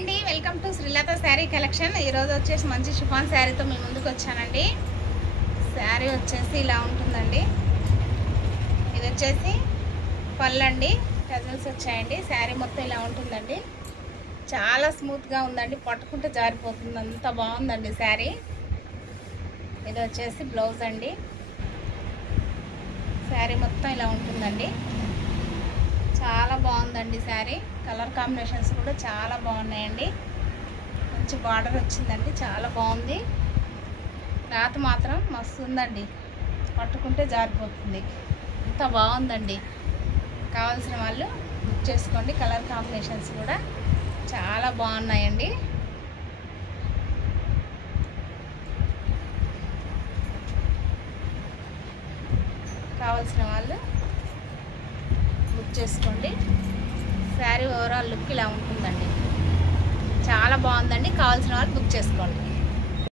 అండి, welcome to Srilatha sari collection. ఈరోజు వచ్చేసి మంచి షిఫాన్ శారీతో మీ ముందుకు వచ్చానండి. శారీ వచ్చేసి ఇలా ఉంటుందండి. ఇది వచ్చేసి పళ్ళు అండి, టజల్స్ వచ్చాయండి. శారీ మొత్తం ఇలా ఉంటుందండి. చాలా స్మూత్గా ఉందండి, పట్టుకుంటే జారిపోతుంది, అంత బాగుందండి శారీ. ఇది వచ్చేసి బ్లౌజ్ అండి. శారీ మొత్తం ఇలా ఉంటుందండి. చాలా బాగుందండి శారీ. కలర్ కాంబినేషన్స్ కూడా చాలా బాగున్నాయండి. మంచి బార్డర్ వచ్చిందండి, చాలా బాగుంది. క్లాత్ మాత్రం మస్తు ఉందండి, పట్టుకుంటే జారిపోతుంది, అంత బాగుందండి. కావాల్సిన వాళ్ళు బుక్ చేసుకోండి. కలర్ కాంబినేషన్స్ కూడా చాలా బాగున్నాయండి. కావాల్సిన వాళ్ళు బుక్ చేసుకోండి. శారీ ఓవరాల్ లుక్ ఇలా ఉంటుందండి, చాలా బాగుందండి. కావాల్సిన వాళ్ళు బుక్ చేసుకోండి.